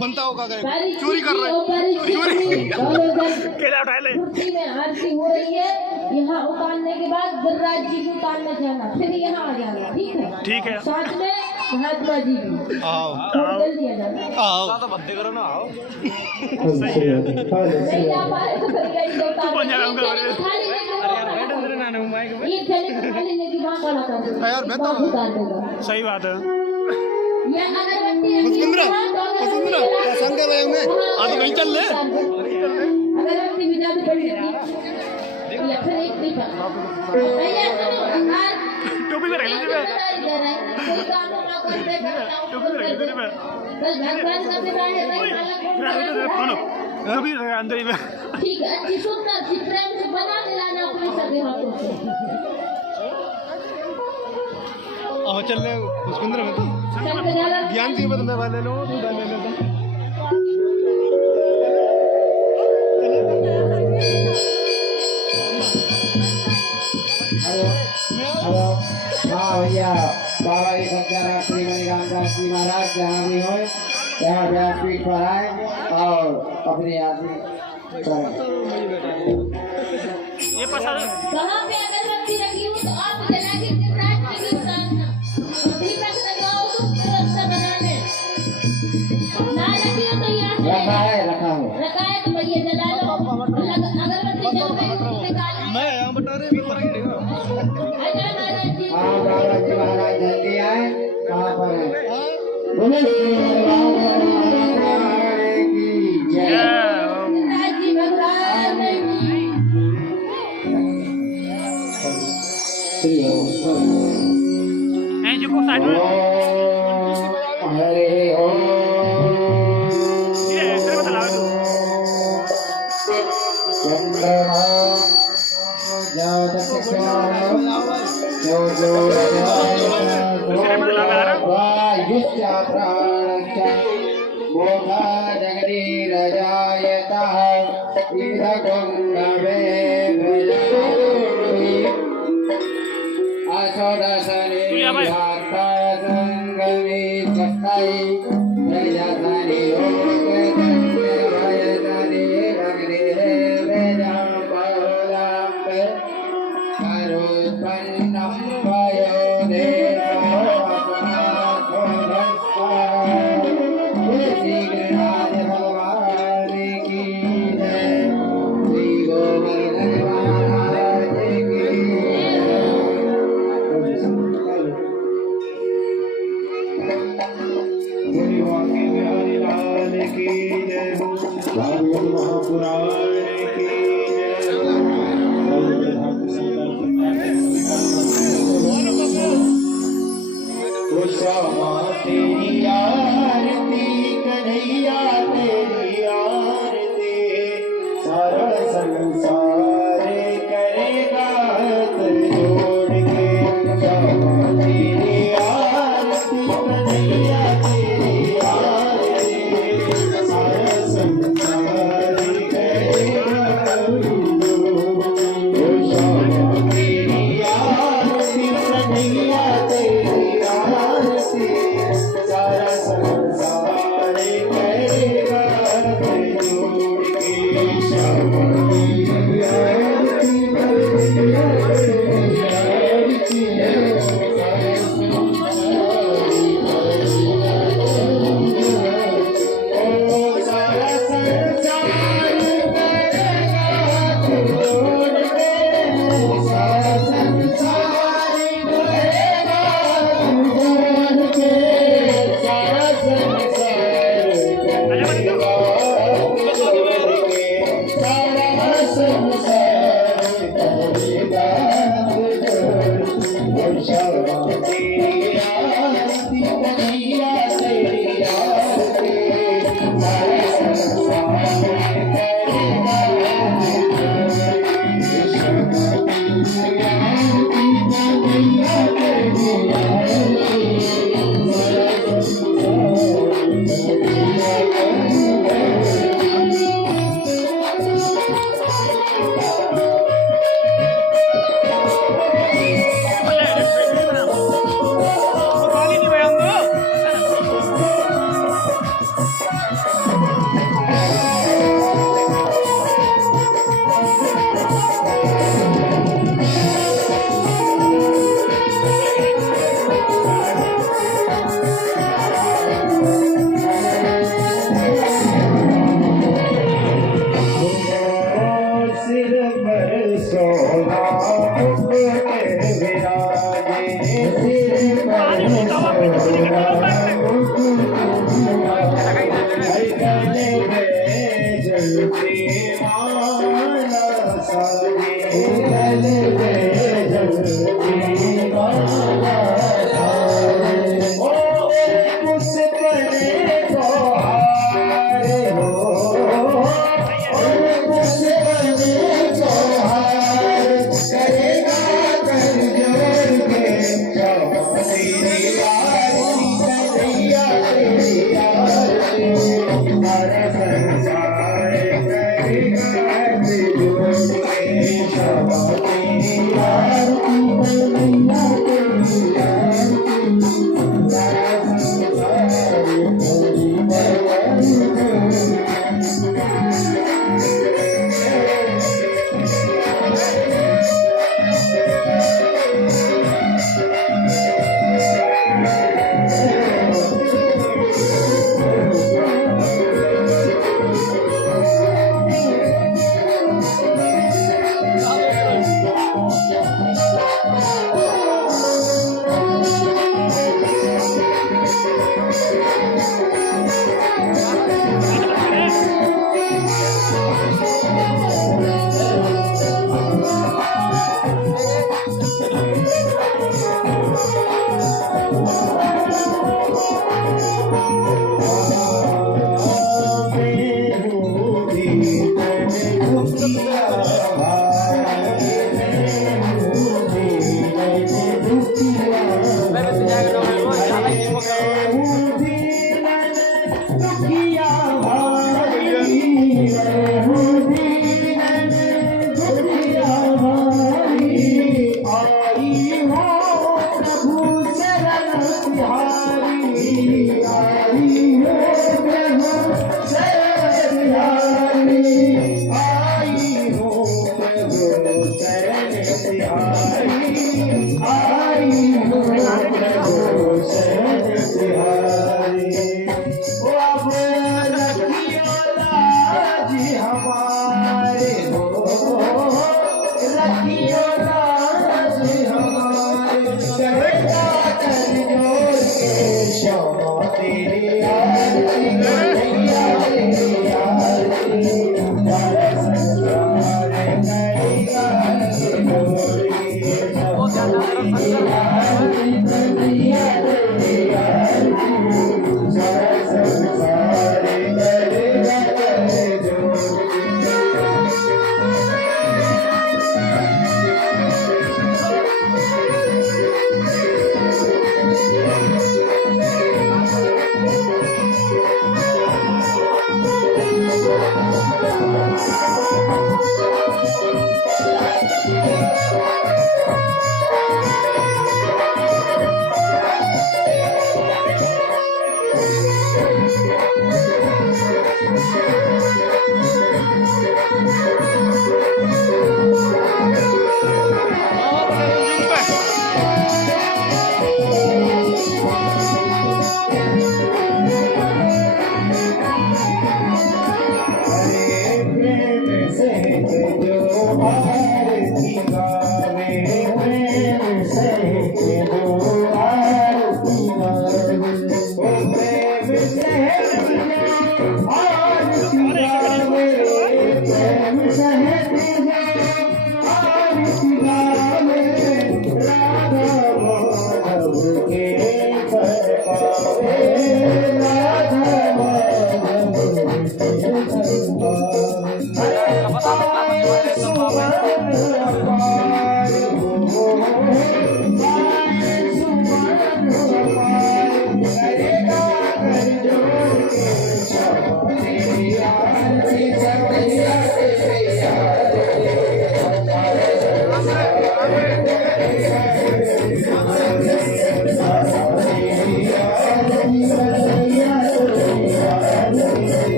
बनता होगा चोरी कर रहे चोरी केला उठा ले में आरती हो रही है। यहाँ उतारने के बाद गिरिराज जी को उतारना जाना, फिर यहाँ आ जाना। ठीक है साथ में महात्मा जी भी आओ जल्दी आ जाना। आओ तो बंदे करो ना आओ नहीं आ पाए तो फिर गई तो एक जने को खाली लेके वहाँ खड़ा कर दो यार मैं तो उतार देगा। सही बात है ये अगरबत्ती संगे भाई में आज वहीं चल ले अगरबत्ती बिना भी पड़ी रहती या फिर एक नहीं पता भैया सुनो आज टोपी में रख लीजिए टोपी में रख लीजिए बस भगवान का विवाह है भाई अलग अभी अंदर ही में ठीक है। अच्छी सुंदर सी प्रेम से बना दिलाना अपने सगे हाथों से। आओ चल ले पुष्पेंद्र में तो ज्ञान जी बदलने वाले लोग तू डाल लेता हेलो हाँ भैया बाबा की सत्यारा श्री रामदास जी महाराज जहाँ भी हो यहाँ व्यासपीठ पर आए और अपनी आरती करें। ये पसंद कहाँ पे अगरबत्ती रखी हो तो आप जला के गिरिराज जी की उतारना, दीपक लगाओ तो रास्ता बनाने, ना रखी हो तो यहाँ से रखा है तो भैया जला लो। अगरबत्ती जल रही हो तो निकाल। मैं यहाँ बता रहे हैं अजय महाराज जी हाँ बाबा जी महाराज जल्दी आए कहाँ पर है बोले गिरिराज जी भगवान जो को साइड में हरे ओम ये ऐसे बता दो चंद्रमा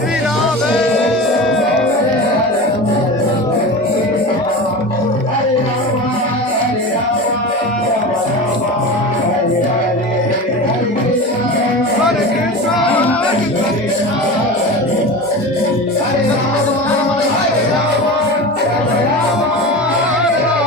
श्री राम हरे कृष्णा कृष्ण कृष्णा हरे राम हरे राम राम राम हरे